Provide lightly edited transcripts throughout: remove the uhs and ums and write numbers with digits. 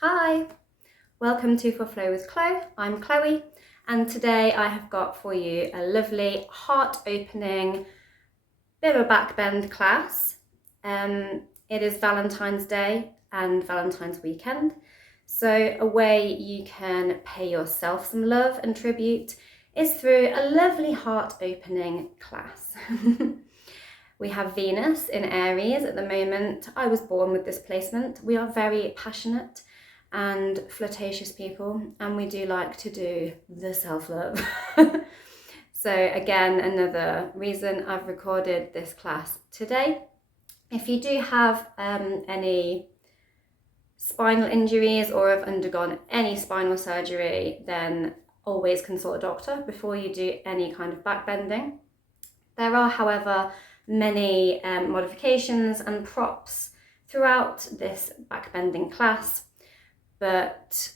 Hi, welcome to For Flow with Chloe. I'm Chloe, and today I have got for you a lovely heart-opening bit of a backbend class. It is Valentine's Day and Valentine's weekend, so a way you can pay yourself some love and tribute is through a lovely heart-opening class. We have Venus in Aries at the moment. I was born with this placement. We are very passionate and flirtatious people, and we do like to do the self-love. So again, another reason I've recorded this class today. If you do have any spinal injuries or have undergone any spinal surgery, then always consult a doctor before you do any kind of backbending. There are, however, many modifications and props throughout this backbending class, but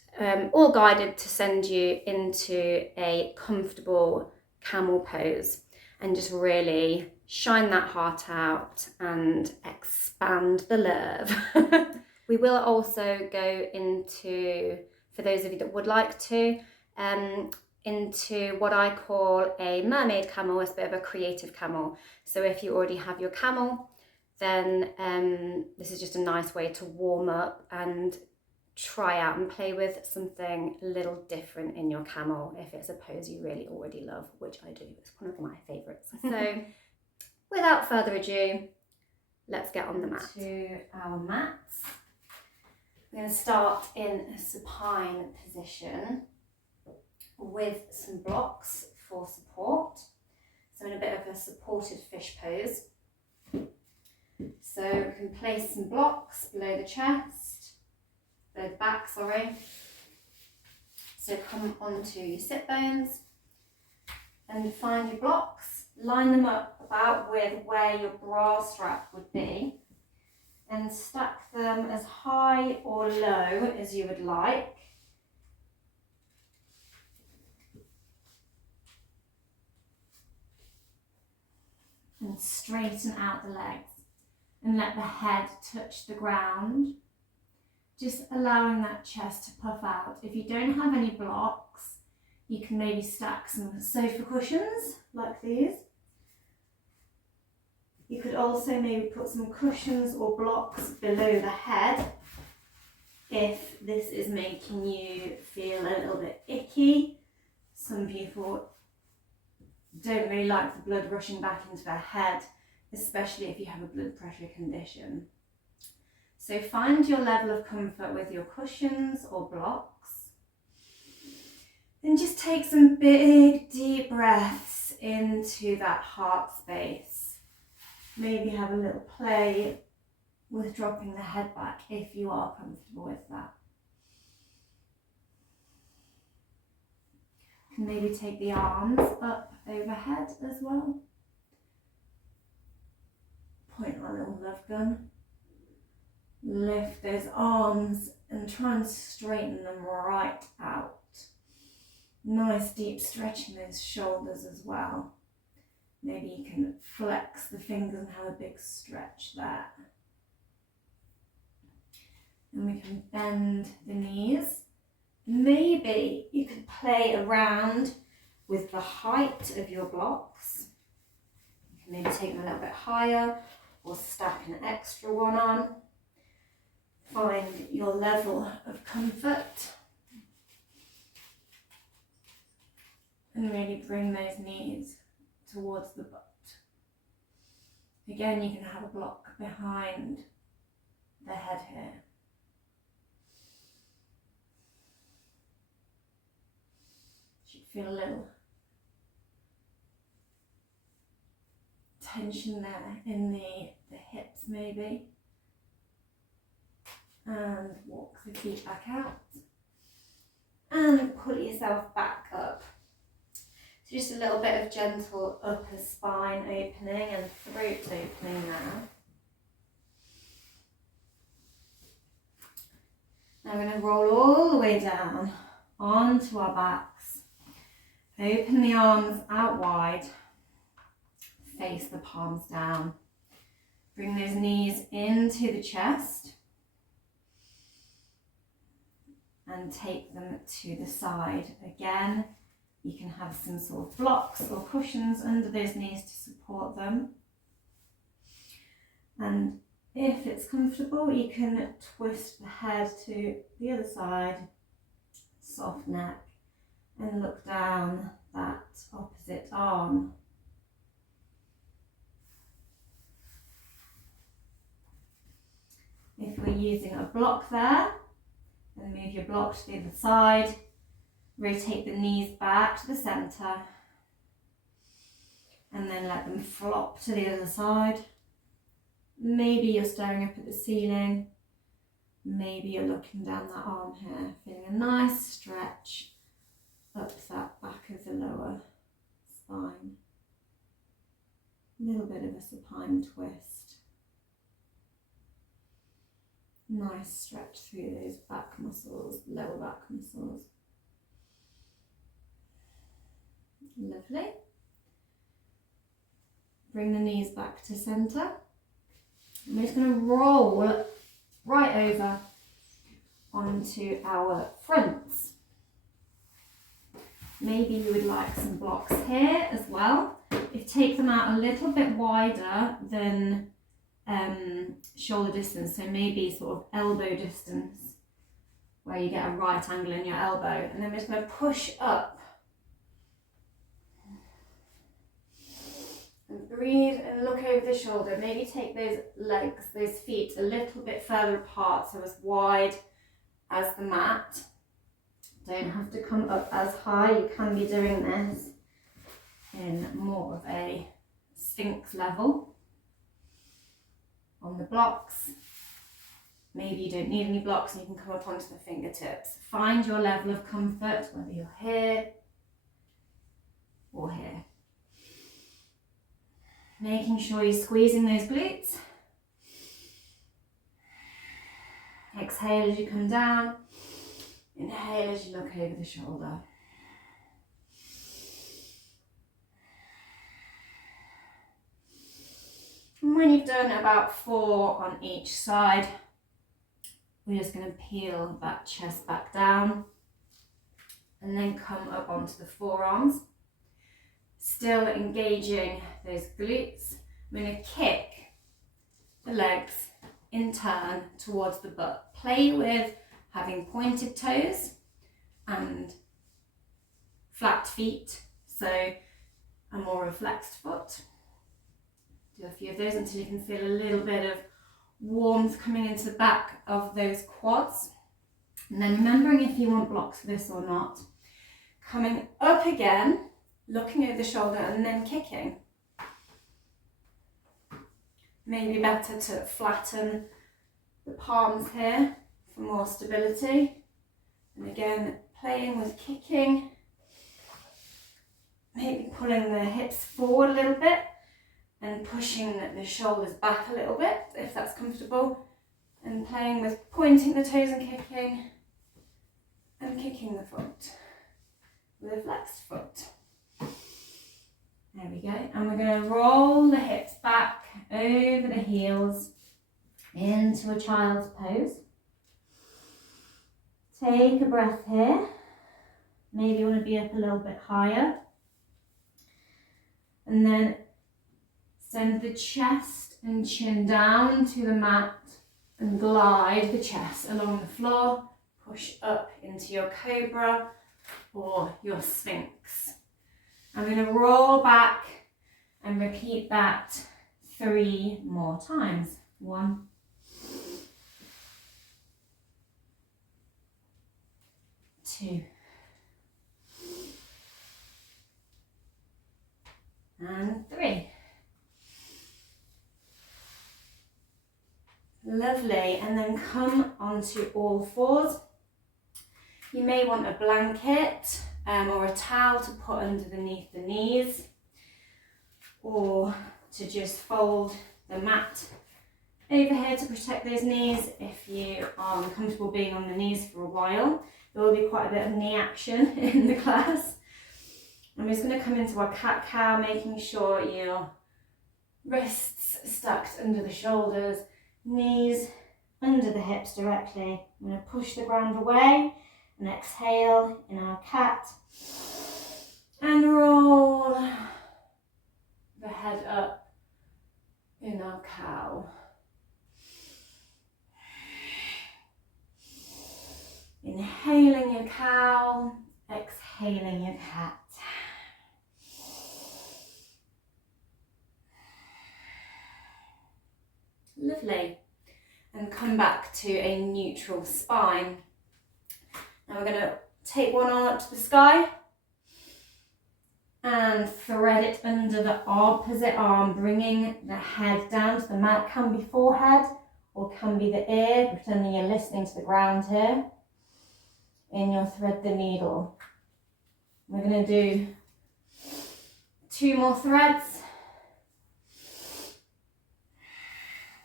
all guided to send you into a comfortable camel pose and just really shine that heart out and expand the love. We will also go into, for those of you that would like to, into what I call a mermaid camel. It's a bit of a creative camel. So if you already have your camel, then this is just a nice way to warm up and try out and play with something a little different in your camel if it's a pose you really already love, which I do. It's one of my favourites. So without further ado, let's get on the mat. To our mats. I'm going to start in a supine position with some blocks for support. So in a bit of a supported fish pose. So we can place some blocks below the chest, below the back, sorry. So come onto your sit bones and find your blocks, line them up about with where your bra strap would be, and stack them as high or low as you would like. And straighten out the legs and let the head touch the ground, just allowing that chest to puff out. If you don't have any blocks, you can maybe stack some sofa cushions like these. You could also maybe put some cushions or blocks below the head if this is making you feel a little bit icky. Some people don't really like the blood rushing back into their head, especially if you have a blood pressure condition. So find your level of comfort with your cushions or blocks. Then just take some big deep breaths into that heart space. Maybe have a little play with dropping the head back if you are comfortable with that. You can maybe take the arms up overhead as well. Point our little love gun. Lift those arms and try and straighten them right out. Nice deep stretch in those shoulders as well. Maybe you can flex the fingers and have a big stretch there. And we can bend the knees. Maybe you could play around with the height of your blocks. You can maybe take them a little bit higher or stack an extra one on. Find your level of comfort. And really bring those knees towards the butt. Again, you can have a block behind the head here. Should feel a little tension there in the hips maybe. And walk the feet back out. And pull yourself back up. So just a little bit of gentle upper spine opening and throat opening now. Now we're going to roll all the way down onto our backs. Open the arms out wide. Face the palms down. Bring those knees into the chest. and take them to the side. Again, you can have some sort of blocks or cushions under those knees to support them. And if it's comfortable, you can twist the head to the other side, soft neck, and look down that opposite arm. If we're using a block there, then move your block to the other side, rotate the knees back to the centre, and then let them flop to the other side. Maybe you're staring up at the ceiling, maybe you're looking down that arm here, feeling a nice stretch up that back of the lower spine. A little bit of a supine twist. Nice stretch through those back muscles, lower back muscles. Lovely. Bring the knees back to centre. And we're just going to roll right over onto our fronts. Maybe you would like some blocks here as well. Take them out a little bit wider than shoulder distance, so maybe sort of elbow distance, where you get a right angle in your elbow, and then we're just going to push up and breathe and look over the shoulder. Maybe take those legs, those feet a little bit further apart, so as wide as the mat. Don't have to come up as high. You can be doing this in more of a Sphinx level. On the blocks, maybe you don't need any blocks and you can come up onto the fingertips. Find your level of comfort, whether you're here or here. Making sure you're squeezing those glutes. Exhale as you come down. Inhale as you look over the shoulder. And when you've done about 4 on each side, we're just going to peel that chest back down and then come up onto the forearms. Still engaging those glutes. I'm going to kick the legs in turn towards the butt. Play with having pointed toes and flat feet, so a more reflexed foot. Do a few of those until you can feel a little bit of warmth coming into the back of those quads. And then remembering if you want blocks for this or not. Coming up again, looking over the shoulder and then kicking. Maybe better to flatten the palms here for more stability. And again, playing with kicking. Maybe pulling the hips forward a little bit and pushing the shoulders back a little bit, if that's comfortable. And playing with pointing the toes and kicking the foot with a flexed foot. There we go. And we're going to roll the hips back over the heels into a child's pose. Take a breath here. Maybe you want to be up a little bit higher. And then send the chest and chin down to the mat and glide the chest along the floor. Push up into your cobra or your sphinx. I'm going to roll back and repeat that 3 more times. 1, 2, and 3. Lovely, and then come onto all fours. You may want a blanket or a towel to put underneath the knees, or to just fold the mat over here to protect those knees if you are uncomfortable being on the knees for a while. There will be quite a bit of knee action in the class. I'm just going to come into our cat-cow, making sure your wrists stacked under the shoulders, knees under the hips directly. I'm going to push the ground away And exhale in our cat. And roll the head up in our cow. Inhaling your cow, exhaling your cat. Lovely. And come back to a neutral spine. Now we're going to take one arm up to the sky and thread it under the opposite arm, bringing the head down to the mat. Can be forehead or can be the ear, pretending you're listening to the ground here. And you'll thread the needle. We're going to do 2 more threads.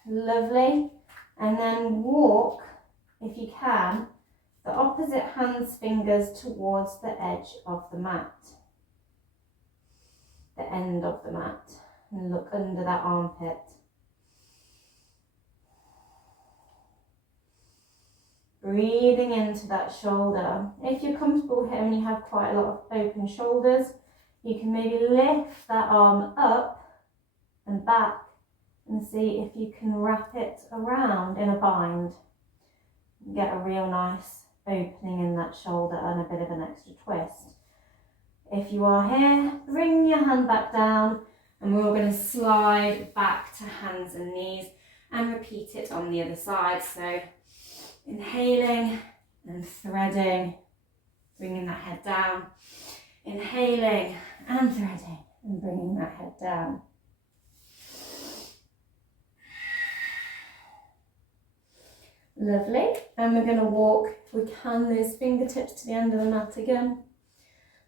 Lovely. And then walk, if you can, the opposite hand's fingers towards the edge of the mat. The end of the mat. And look under that armpit. Breathing into that shoulder. If you're comfortable here and you have quite a lot of open shoulders, you can maybe lift that arm up and back and see if you can wrap it around in a bind. Get a real nice opening in that shoulder and a bit of an extra twist. If you are here, bring your hand back down and we're all going to slide back to hands and knees and repeat it on the other side. So inhaling and threading, bringing that head down. Inhaling and threading and bringing that head down. Lovely. And we're going to walk, if we can, those fingertips to the end of the mat again.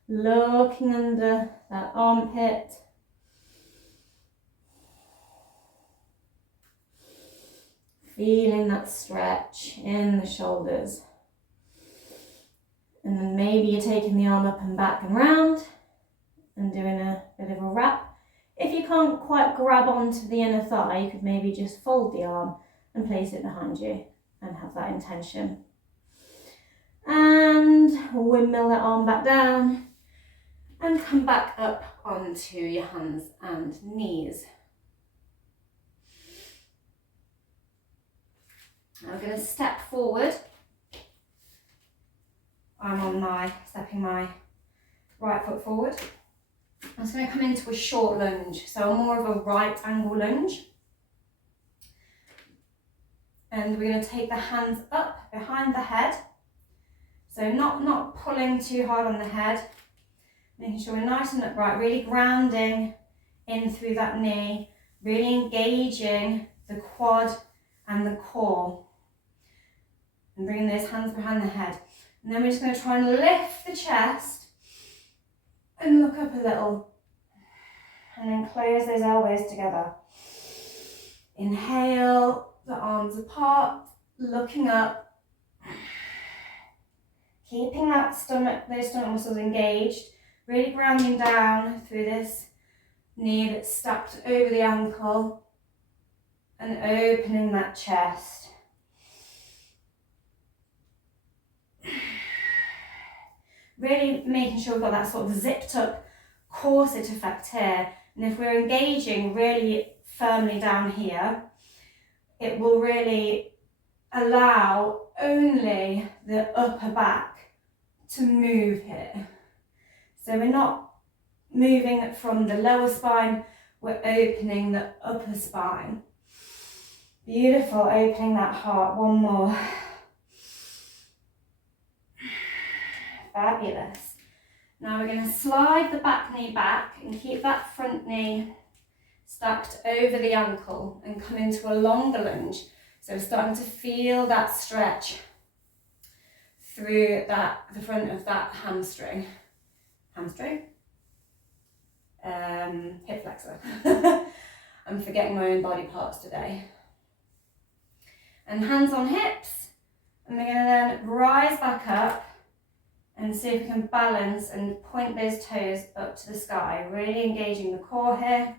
Looking under that armpit. Feeling that stretch in the shoulders. And then maybe you're taking the arm up and back and round and doing a bit of a wrap. If you can't quite grab onto the inner thigh, you could maybe just fold the arm and place it behind you and have that intention. And windmill that arm back down and come back up onto your hands and knees. Now we're going to step forward. I'm stepping my right foot forward. I'm just going to come into a short lunge, so more of a right angle lunge. And we're going to take the hands up behind the head. So not pulling too hard on the head, making sure we're nice and upright, really grounding in through that knee, really engaging the quad and the core. And bringing those hands behind the head. And then we're just going to try and lift the chest and look up a little. And then close those elbows together. Inhale, the arms apart, looking up. Keeping that those stomach muscles engaged. Really grounding down through this knee that's stacked over the ankle. And opening that chest. Really making sure we've got that sort of zipped up corset effect here. And if we're engaging really firmly down here, it will really allow only the upper back to move here. So we're not moving from the lower spine, we're opening the upper spine. Beautiful, opening that heart. One more. Fabulous. Now we're going to slide the back knee back and keep that front knee stacked over the ankle and come into a longer lunge. So we're starting to feel that stretch through the front of that hamstring. Hip flexor. I'm forgetting my own body parts today. And hands on hips. And we're going to then rise back up and see if we can balance and point those toes up to the sky, really engaging the core here.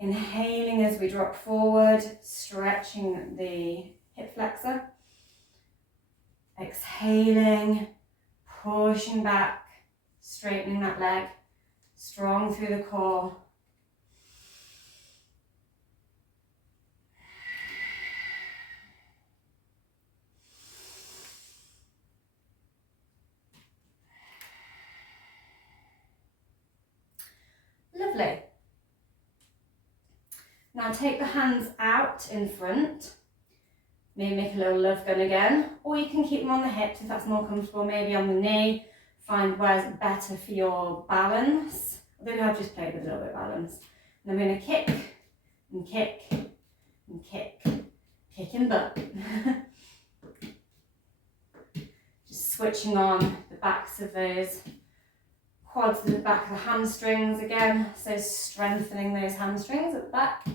Inhaling as we drop forward, stretching the hip flexor. Exhaling, pushing back, straightening that leg, strong through the core. Lovely. Now take the hands out in front. Maybe make a little love gun again, or you can keep them on the hips if that's more comfortable, maybe on the knee. Find where's better for your balance. I think I've just played with a little bit of balance. And I'm going to kick and kick and kick, kicking butt. Just switching on the backs of those quads to the back of the hamstrings again, so strengthening those hamstrings at the back.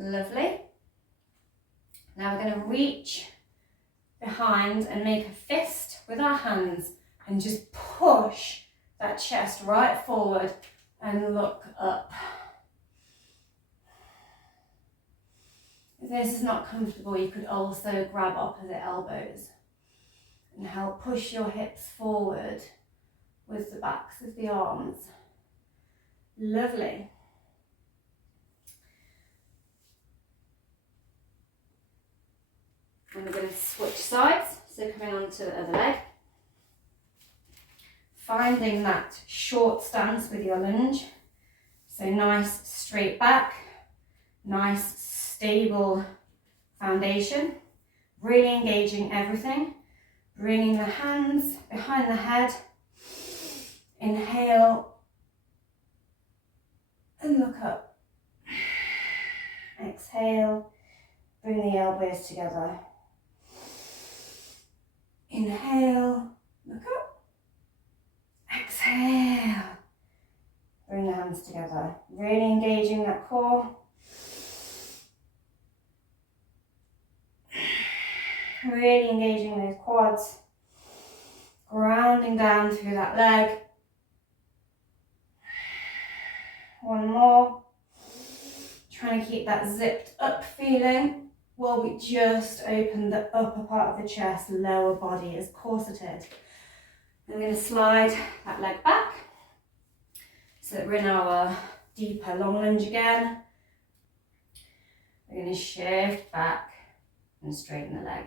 Lovely. Now we're going to reach behind and make a fist with our hands and just push that chest right forward and look up. If this is not comfortable, you could also grab opposite elbows and help push your hips forward with the backs of the arms. Lovely. And we're going to switch sides, so coming on to the other leg. Finding that short stance with your lunge. So nice straight back, nice stable foundation. Really engaging everything. Bringing the hands behind the head. Inhale and look up. Exhale, bring the elbows together. Inhale, look up. Exhale, bring the hands together. Really engaging that core. Really engaging those quads. Grounding down through that leg. One more. Trying to keep that zipped up feeling while we just open the upper part of the chest, lower body is corseted. And we're going to slide that leg back so that we're in our deeper long lunge again. We're going to shift back and straighten the leg.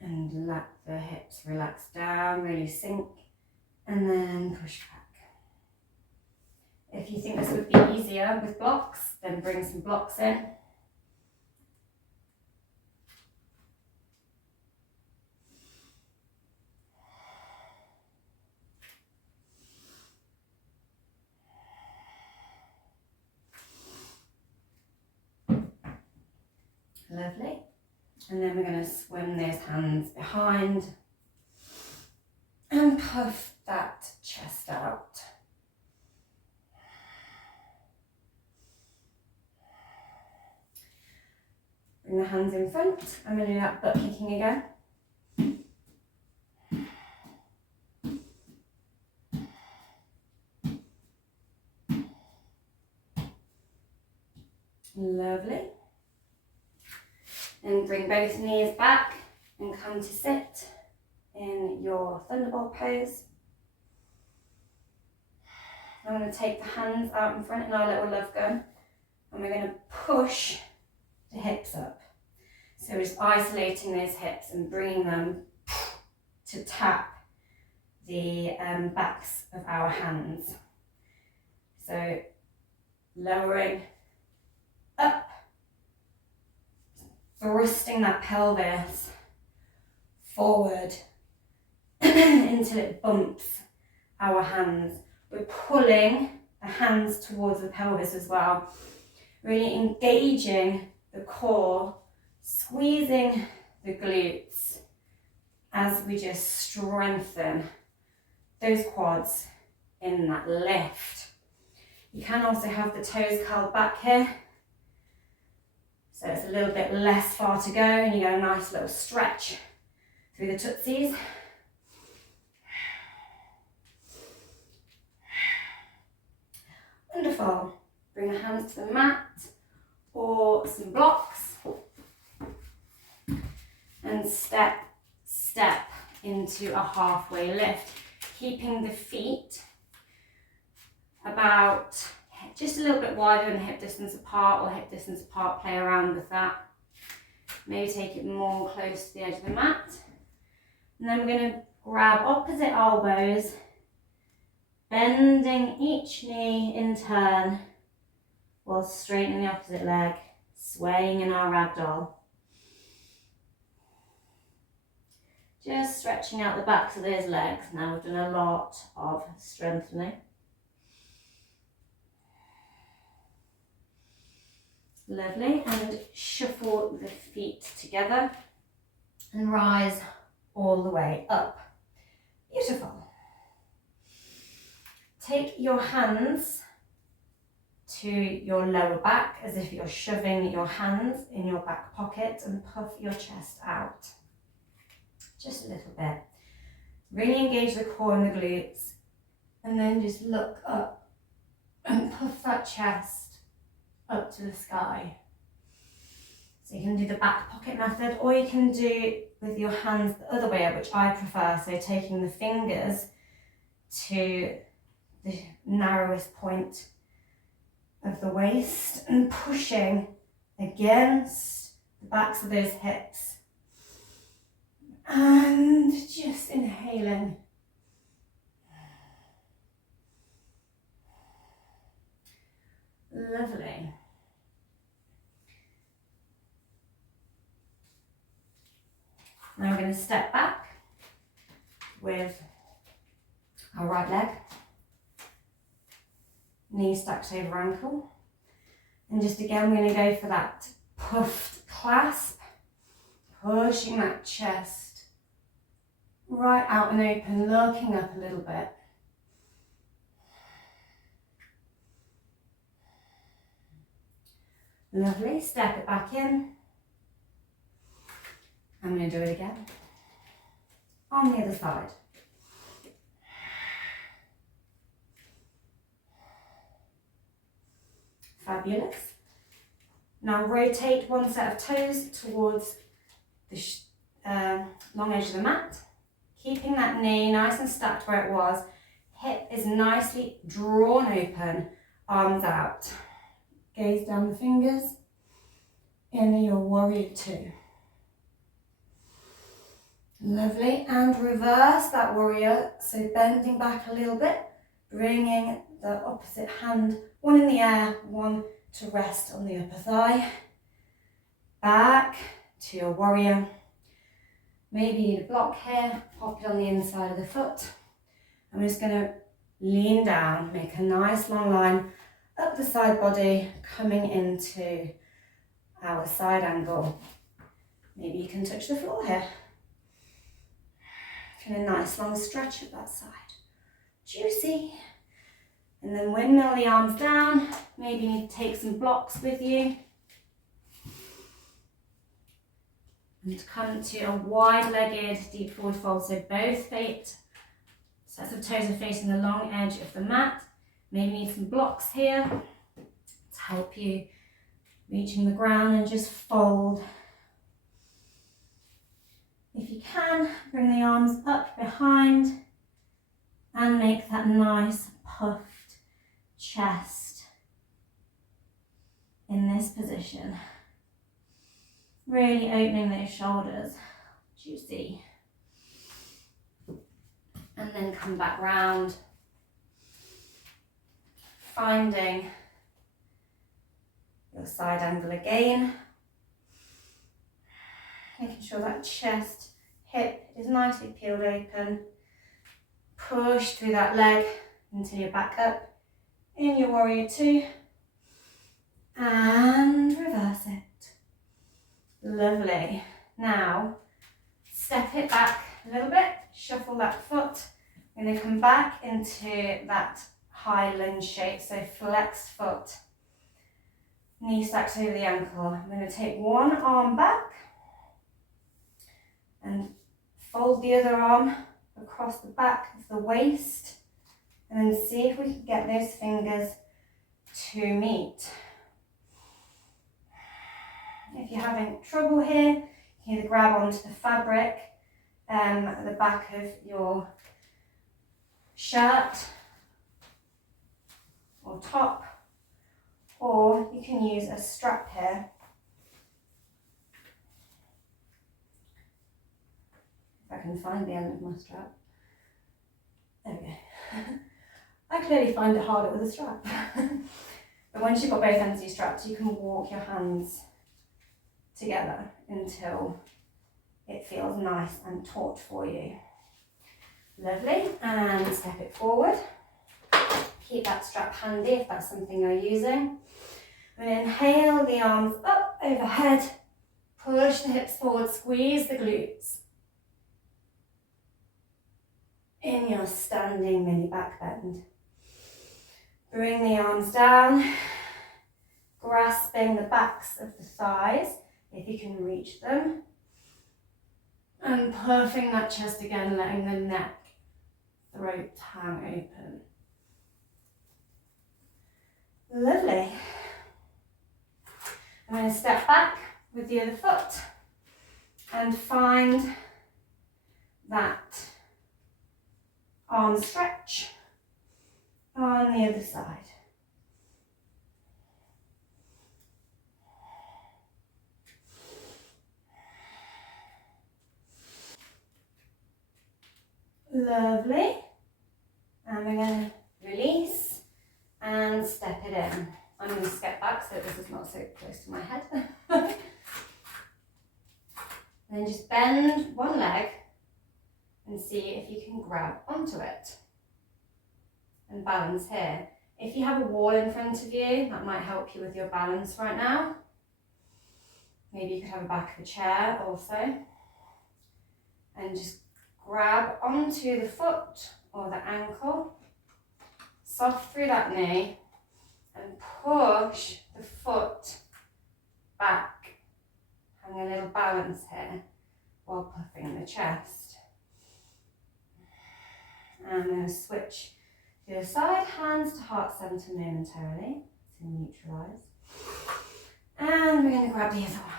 And let the hips relax down, really sink, and then push back. If you think this would be easier with blocks, then bring some blocks in. Lovely. And then we're going to swim those hands behind and puff that chest out. Bring the hands in front. I'm going to do that butt kicking again. Lovely. And bring both knees back and come to sit in your thunderbolt pose. I'm going to take the hands out in front in our little love gun, and we're going to push the hips up. So we're just isolating those hips and bringing them to tap the backs of our hands. So lowering up, thrusting that pelvis forward until it bumps our hands. We're pulling the hands towards the pelvis as well, really engaging the core, squeezing the glutes as we just strengthen those quads in that lift. You can also have the toes curled back here, so it's a little bit less far to go, and you get a nice little stretch through the tootsies. Wonderful. Bring the hands to the mat or some blocks, and step into a halfway lift, keeping the feet about just a little bit wider than hip distance apart, or hip distance apart, play around with that. Maybe take it more close to the edge of the mat. And then we're going to grab opposite elbows, bending each knee in turn while straightening the opposite leg, swaying in our ragdoll. Just stretching out the backs of those legs. Now we've done a lot of strengthening. Lovely, and shuffle the feet together and rise all the way up. Beautiful. Take your hands to your lower back as if you're shoving your hands in your back pocket, and puff your chest out. Just a little bit. Really engage the core and the glutes, and then just look up and puff that chest up to the sky. So you can do the back pocket method, or you can do with your hands the other way up, which I prefer. So taking the fingers to the narrowest point of the waist and pushing against the backs of those hips. And just inhaling. Lovely. Now we're going to step back with our right leg, knee stacked over ankle, and just again we're going to go for that puffed clasp, pushing that chest right out and open, looking up a little bit. Lovely, step it back in. I'm going to do it again on the other side. Fabulous. Now rotate one set of toes towards the long edge of the mat, keeping that knee nice and stacked where it was. Hip is nicely drawn open, arms out. Gaze down the fingers in your warrior two. Lovely, and reverse that warrior, so bending back a little bit, bringing the opposite hand, one in the air, one to rest on the upper thigh. Back to your warrior. Maybe you need a block here, pop it on the inside of the foot. I'm just going to lean down, make a nice long line up the side body, coming into our side angle. Maybe you can touch the floor here. And a nice long stretch of that side. Juicy. And then windmill the arms down. Maybe you need to take some blocks with you. And come to a wide-legged deep forward fold. So both feet, sets of toes are facing the long edge of the mat. Maybe you need some blocks here to help you reaching the ground, and just fold. If you can, bring the arms up behind and make that nice puffed chest in this position. Really opening those shoulders, juicy. And then come back round, finding your side angle again. Making sure that chest, hip is nicely peeled open. Push through that leg until you're back up in your warrior two. And reverse it. Lovely. Now, step it back a little bit, shuffle that foot. We're going to come back into that high lunge shape, so flexed foot. Knee stacked over the ankle. I'm going to take one arm back and fold the other arm across the back of the waist, and then see if we can get those fingers to meet. if you're having trouble here, you can either grab onto the fabric at the back of your shirt or top, or you can use a strap here. If I can find the end of my strap. There we go. I clearly find it harder with a strap. But once you've got both ends of your straps, you can walk your hands together until it feels nice and taut for you. Lovely, and step it forward. Keep that strap handy if that's something you're using. And inhale the arms up overhead, push the hips forward, squeeze the glutes. In your standing mini back bend. Bring the arms down, grasping the backs of the thighs if you can reach them. And puffing that chest again, letting the neck, throat hang open. Lovely. I'm going to step back with the other foot and find that arm stretch on the other side. Lovely. And we're going to release and step it in. I'm going to step back so this is not so close to my head. Then just bend one leg and see if you can grab onto it and balance here. If you have a wall in front of you, that might help you with your balance right now. Maybe you could have a back of a chair also. And just grab onto the foot or the ankle, soft through that knee, and push the foot back. Having a little balance here while puffing the chest. And I'm going to switch to the side, hands to heart centre momentarily to neutralise. And we're going to grab the other one.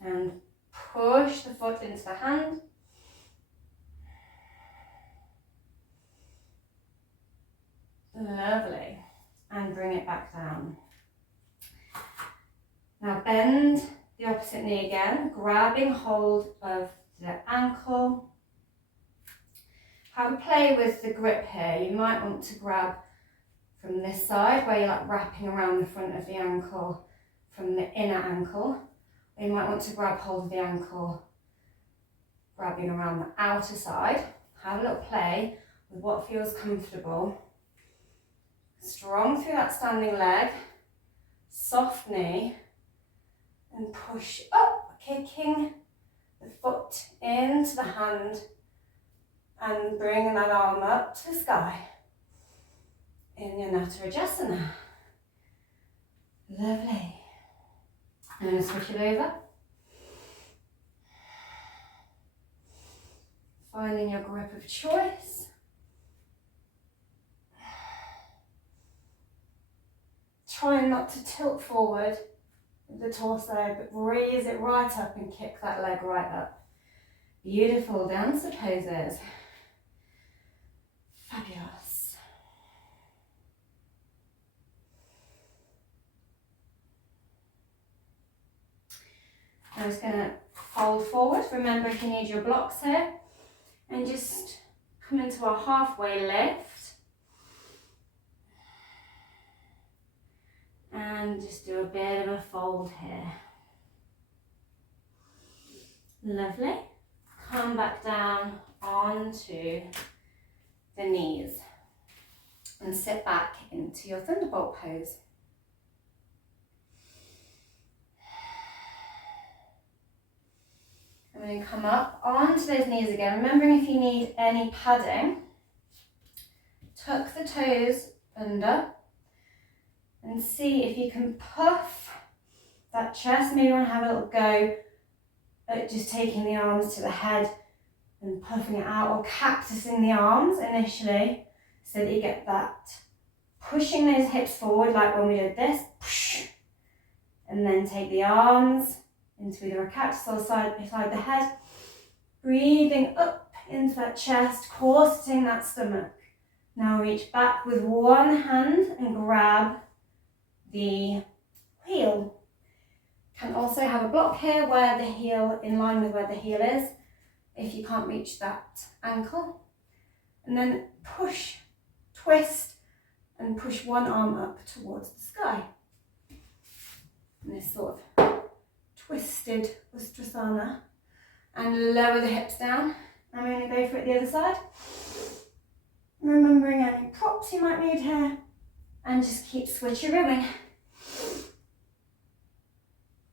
And push the foot into the hand. Lovely. And bring it back down. Now bend the opposite knee again, grabbing hold of the ankle. Have a play with the grip here. You might want to grab from this side where you're like wrapping around the front of the ankle from the inner ankle. Or you might want to grab hold of the ankle, grabbing around the outer side. Have a little play with what feels comfortable. Strong through that standing leg, soft knee, and push up, kicking the foot into the hand and bring that arm up to the sky in your Natarajasana. Lovely. I'm going to switch it over. Finding your grip of choice. Trying not to tilt forward with the torso, but raise it right up and kick that leg right up. Beautiful dancer poses. Fabulous. I'm just going to fold forward. Remember, if you need your blocks here, and just come into a halfway lift. And just do a bit of a fold here. Lovely. Come back down onto the knees and sit back into your thunderbolt pose. I'm going to come up onto those knees again. Remembering if you need any padding, tuck the toes under. And see if you can puff that chest. Maybe you want to have a little go at just taking the arms to the head and puffing it out, or cactusing the arms initially so that you get that pushing those hips forward like when we did this, and then take the arms into either a cactus or side beside the head, breathing up into that chest, corseting that stomach. Now reach back with one hand and grab the heel. Can also have a block here where the heel, in line with where the heel is, if you can't reach that ankle. And then push, twist, and push one arm up towards the sky. And this sort of twisted Ustrasana. And lower the hips down. I'm going to go for it the other side. Remembering any props you might need here. And just keep switcherooing.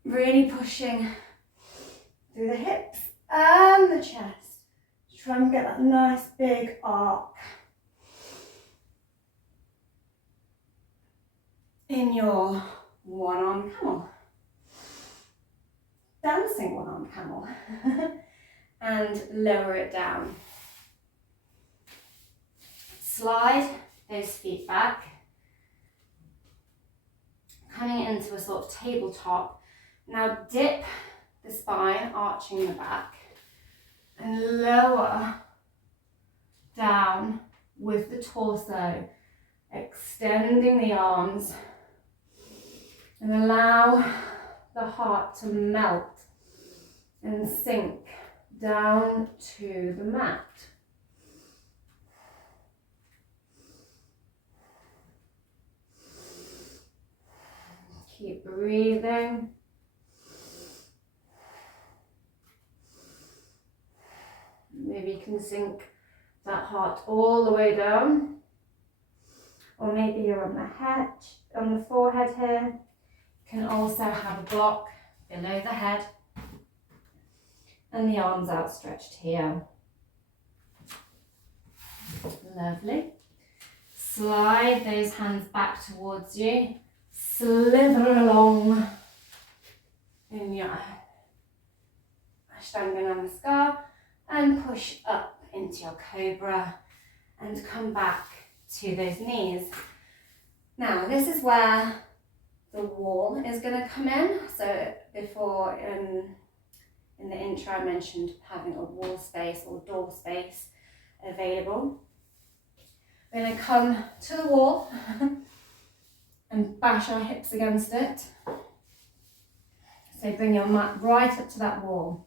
Really pushing through the hips and the chest. Try and get that nice big arc in your one-arm camel. Dancing one-arm camel. And lower it down. Slide those feet back. Coming into a sort of tabletop. Now dip the spine, arching the back, and lower down with the torso, extending the arms, and allow the heart to melt and sink down to the mat. Keep breathing. Maybe you can sink that heart all the way down. Or maybe you're on the head, on the forehead here. You can also have a block below the head. And the arms outstretched here. Lovely. Slide those hands back towards you. Slither along in your Ashtanga Namaskar. And push up into your cobra and come back to those knees. Now this is where the wall is going to come in. So before in the intro I mentioned having a wall space or door space available. We're going to come to the wall and bash our hips against it. So bring your mat right up to that wall.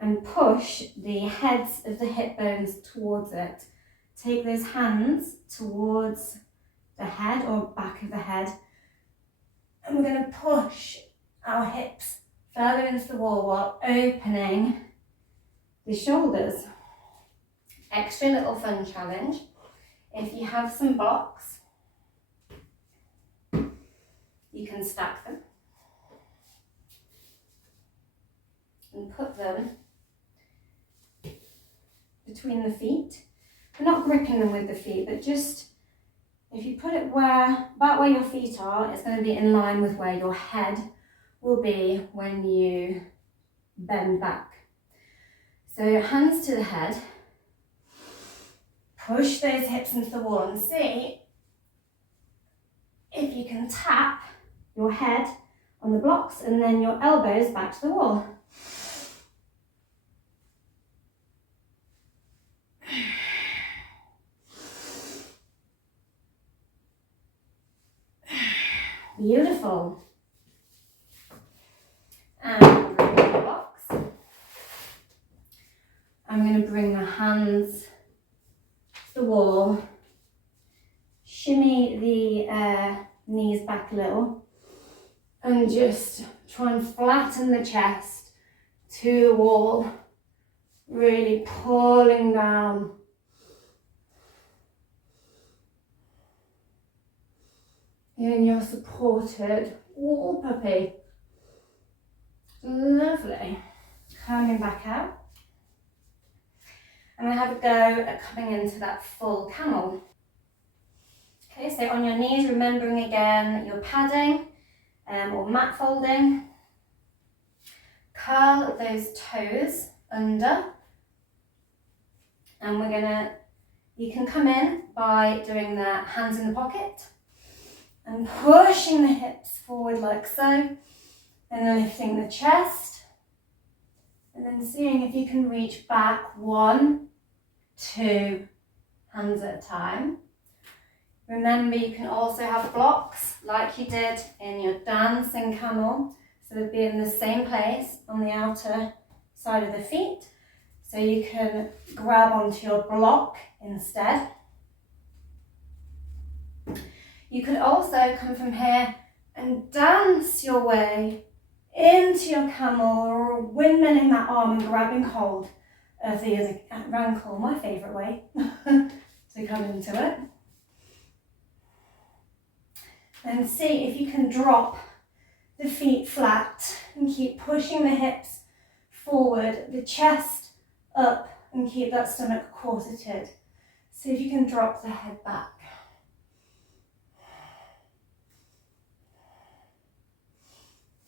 And push the heads of the hip bones towards it. Take those hands towards the head or back of the head. And we're going to push our hips further into the wall while opening the shoulders. Extra little fun challenge. If you have some blocks, you can stack them and put them between the feet. We're not gripping them with the feet, but just if you put it about where your feet are, it's going to be in line with where your head will be when you bend back. So hands to the head, push those hips into the wall and see if you can tap your head on the blocks and then your elbows back to the wall. Beautiful. And bring the blocks. I'm going to bring the hands to the wall, shimmy the knees back a little, and just try and flatten the chest to the wall, really pulling down. And you're supported wall puppy. Lovely. Coming back out. I'm going to have a go at coming into that full camel. Okay, so on your knees, remembering again your padding or mat folding. Curl those toes under. And we're going to You can come in by doing the hands in the pocket and pushing the hips forward like so, and then lifting the chest, and then seeing if you can reach back 1, 2 hands at a time. Remember, you can also have blocks like you did in your dancing camel. So they'd be in the same place on the outer side of the feet. So you can grab onto your block instead. You could also come from here and dance your way into your camel, or windmilling that arm and grabbing hold of the other ankle, my favourite way to come into it. And see if you can drop the feet flat and keep pushing the hips forward, the chest up, and keep that stomach corseted. See if you can drop the head back.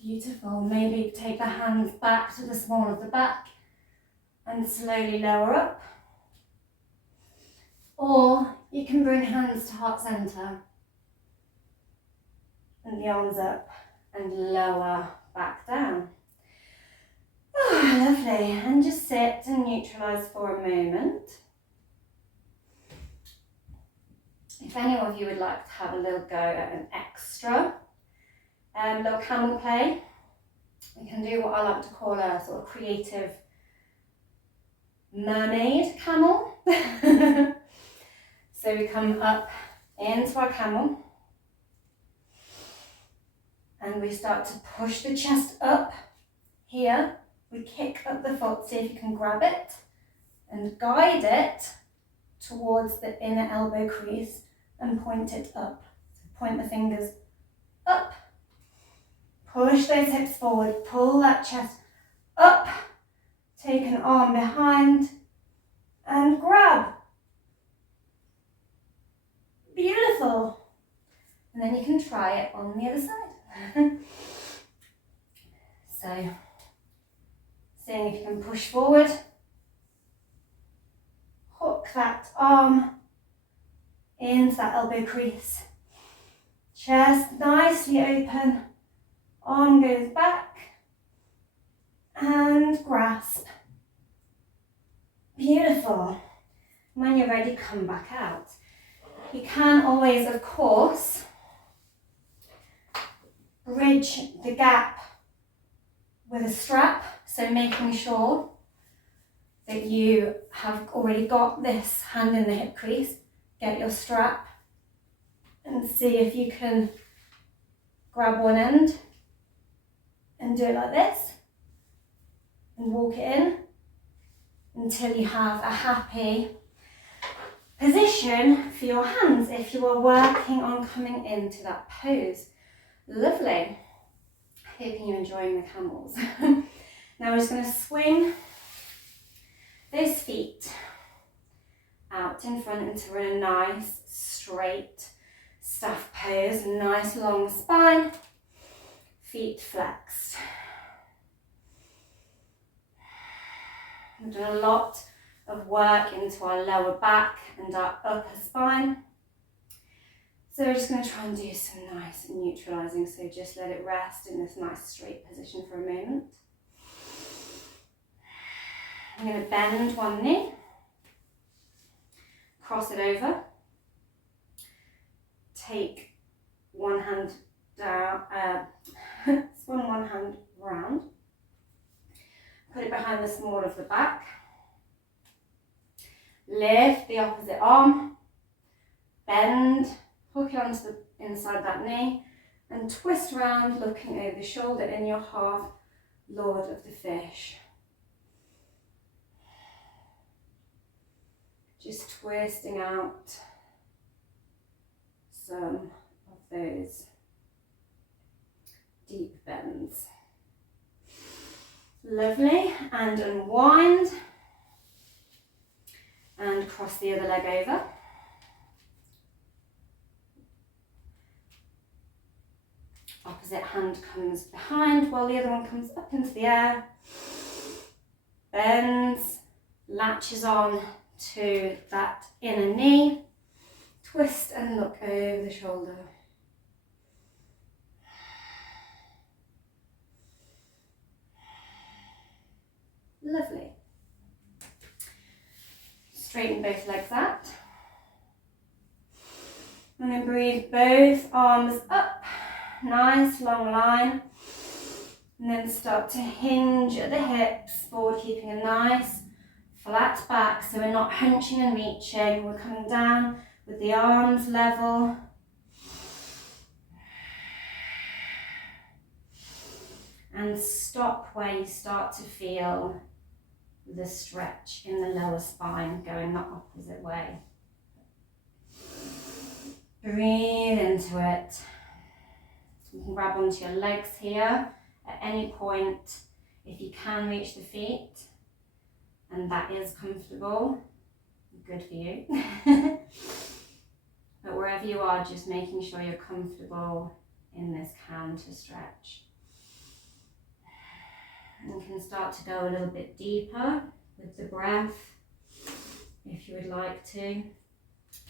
Beautiful. Maybe take the hands back to the small of the back and slowly lower up. Or you can bring hands to heart center and the arms up and lower back down. Oh, lovely. And just sit and neutralise for a moment. If any of you would like to have a little go at an extra little camel play, we can do what I like to call a sort of creative mermaid camel. So we come up into our camel and we start to push the chest up here. We kick up the foot, see if you can grab it and guide it towards the inner elbow crease and point it up. So point the fingers up, push those hips forward, pull that chest up, take an arm behind and grab. Beautiful. And then you can try it on the other side. So, seeing if you can push forward, hook that arm into that elbow crease, chest nicely open, arm goes back and grasp. Beautiful. When you're ready, come back out. You can always, of course, bridge the gap with a strap, so making sure that you have already got this hand in the hip crease. Get your strap and see if you can grab one end and do it like this and walk it in until you have a happy position for your hands if you are working on coming into that pose. Lovely. Hoping you're enjoying the camels. Now we're just going to swing those feet out in front into a nice straight staff pose, nice long spine, feet flexed. We've done a lot of work into our lower back and our upper spine. So we're just going to try and do some nice neutralising, so just let it rest in this nice straight position for a moment. I'm going to bend one knee, cross it over, take one hand down, spin one hand round, put it behind the small of the back, lift the opposite arm, bend, hook it onto the inside of that knee and twist around, looking over the shoulder in your half Lord of the Fish. Just twisting out some of those deep bends. Lovely, and unwind and cross the other leg over. Opposite hand comes behind while the other one comes up into the air, bends, latches on to that inner knee. Twist and look over the shoulder. Lovely. Straighten both legs out. And then breathe both arms up. Nice long line. And then start to hinge at the hips forward, keeping a nice flat back. So we're not hunching and reaching. We're coming down with the arms level. And stop where you start to feel the stretch in the lower spine going the opposite way. Breathe into it. You can grab onto your legs here at any point if you can reach the feet and that is comfortable. Good for you. But wherever you are, just making sure you're comfortable in this counter stretch. And you can start to go a little bit deeper with the breath if you would like to.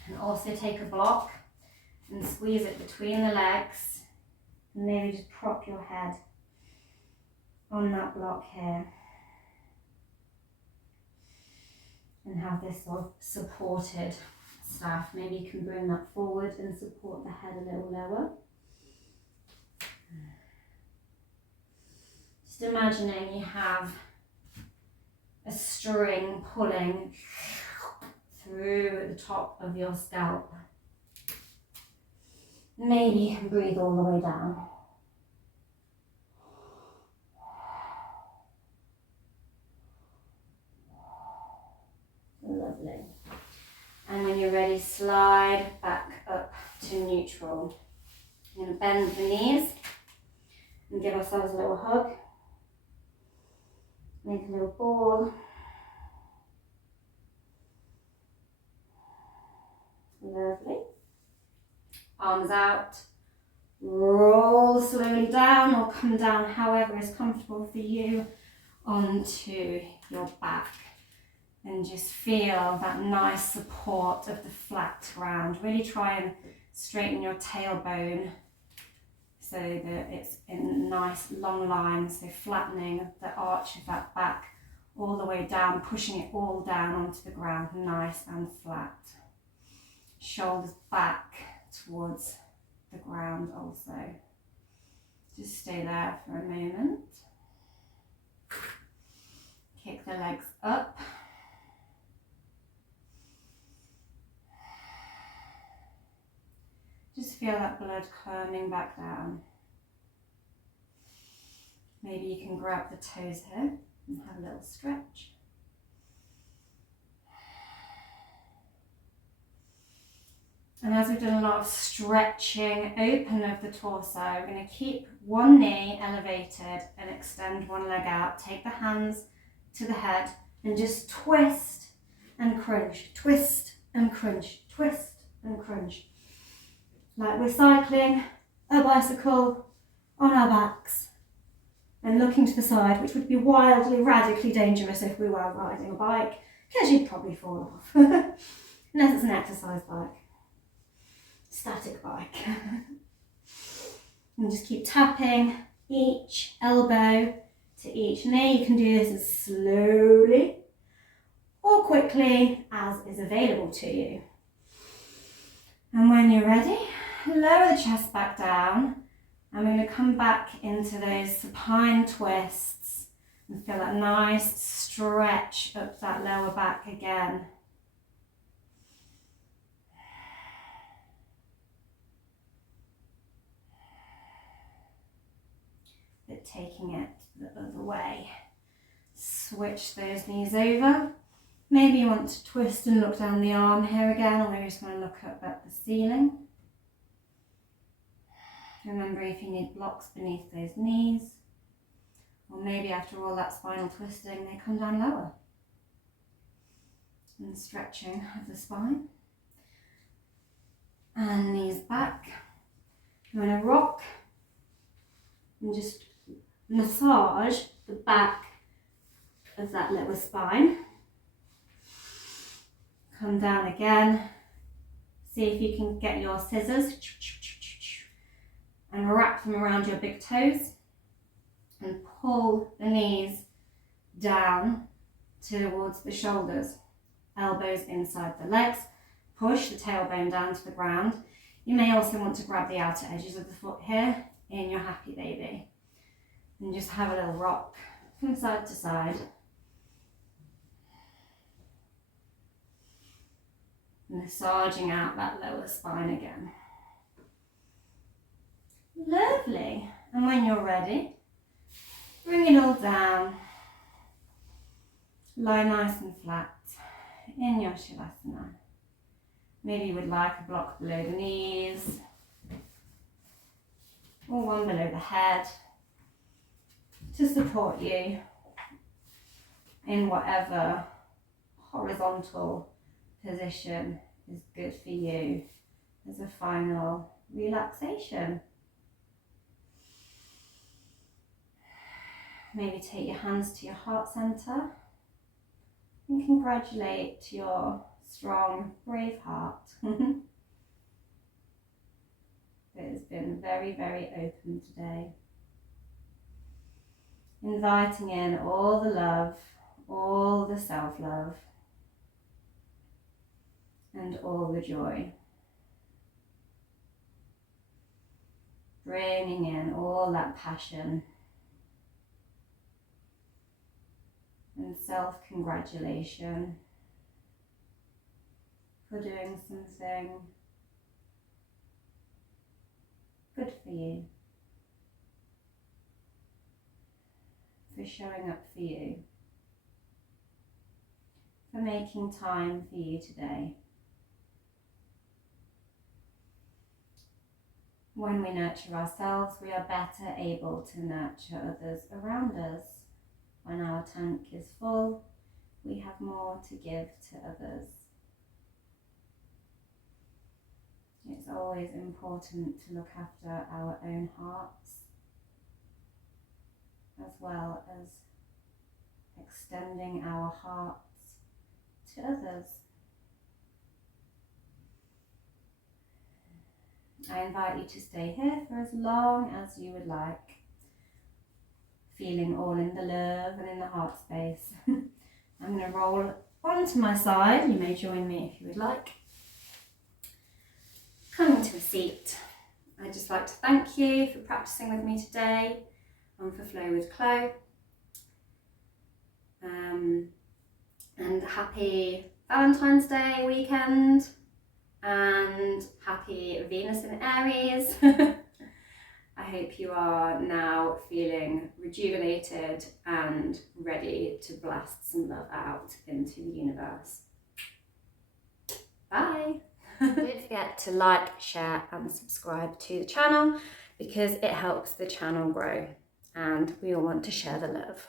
And also take a block and squeeze it between the legs. And maybe just prop your head on that block here. And have this sort of supported stuff. Maybe you can bring that forward and support the head a little lower. Just imagining you have a string pulling through the top of your scalp. Maybe you can breathe all the way down. Lovely. And when you're ready, slide back up to neutral. We're going to bend the knees and give ourselves a little hug. Make a little ball. Lovely. Arms out. Roll slowly down or come down however is comfortable for you onto your back. And just feel that nice support of the flat ground. Really try and straighten your tailbone so that it's in a nice long line. So flattening the arch of that back all the way down, pushing it all down onto the ground, nice and flat. Shoulders back towards the ground also. Just stay there for a moment. Kick the legs up. Just feel that blood coming back down. Maybe you can grab the toes here and have a little stretch. And as we've done a lot of stretching open of the torso, we're going to keep one knee elevated and extend one leg out. Take the hands to the head and just twist and crunch, twist and crunch, twist and crunch. Like we're cycling a bicycle on our backs and looking to the side, which would be wildly, radically dangerous if we were riding a bike, because you'd probably fall off. Unless it's an exercise bike. Static bike. And just keep tapping each elbow to each knee. You can do this as slowly or quickly as is available to you. And when you're ready, lower the chest back down. And we're going to come back into those supine twists and feel that nice stretch up that lower back again. But taking it the other way. Switch those knees over. Maybe you want to twist and look down the arm here again, or maybe you just want to look up at the ceiling. Remember, if you need blocks beneath those knees, or maybe after all that spinal twisting, they come down lower. And stretching of the spine. And knees back. I'm going to rock and just massage the back of that lower spine. come down again. See if you can get your scissors and wrap them around your big toes and pull the knees down towards the shoulders, elbows inside the legs. Push the tailbone down to the ground. You may also want to grab the outer edges of the foot here in your happy baby and just have a little rock from side to side. Massaging out that lower spine again. Lovely. And when you're ready, bring it all down. Lie nice and flat in your Shavasana. Maybe you would like a block below the knees or one below the head to support you in whatever horizontal position is good for you as a final relaxation. Maybe take your hands to your heart center and congratulate your strong, brave heart that has been very, very open today. Inviting in all the love, all the self-love, and all the joy. Bringing in all that passion and self-congratulation for doing something good for you, for showing up for you, for making time for you today. When we nurture ourselves, we are better able to nurture others around us. When our tank is full, we have more to give to others. It's always important to look after our own hearts, as well as extending our hearts to others. I invite you to stay here for as long as you would like, feeling all in the love and in the heart space. I'm going to roll onto my side. You may join me if you would like. Coming to a seat. I'd just like to thank you for practicing with me today on For Flow with Chloe. And happy Valentine's Day weekend. And happy Venus in Aries. I hope you are now feeling rejuvenated and ready to blast some love out into the universe. Bye! Don't forget to like, share and subscribe to the channel because it helps the channel grow and we all want to share the love.